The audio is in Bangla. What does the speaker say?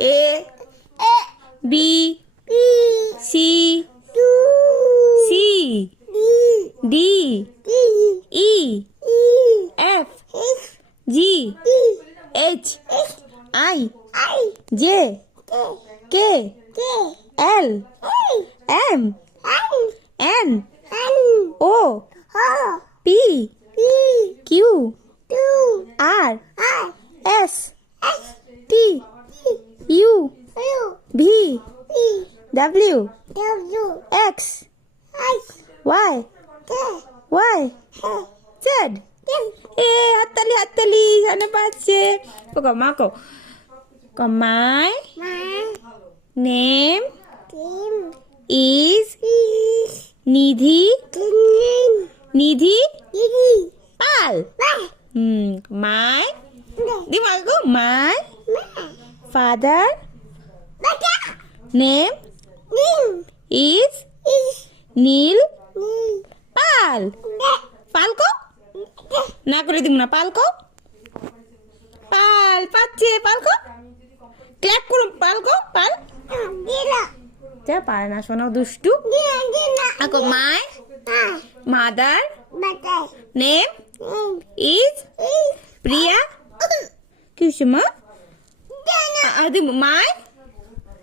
A B C C D E F G H I J K L M N O P Q R S T U V W X Y Z হাততালি জানে পাচ্ছে Mako my name is Nidhi Pal. My my father name is Neil Pal. পালকো না করে দিব না পালকো পাল পাচ্ছে পালকো ক্ল্যাপ করুন পালকো পাল যা পারে না শোনো দুষ্টু আকো মাই মাদার নেম ইজ প্রিয়া কি মা মাই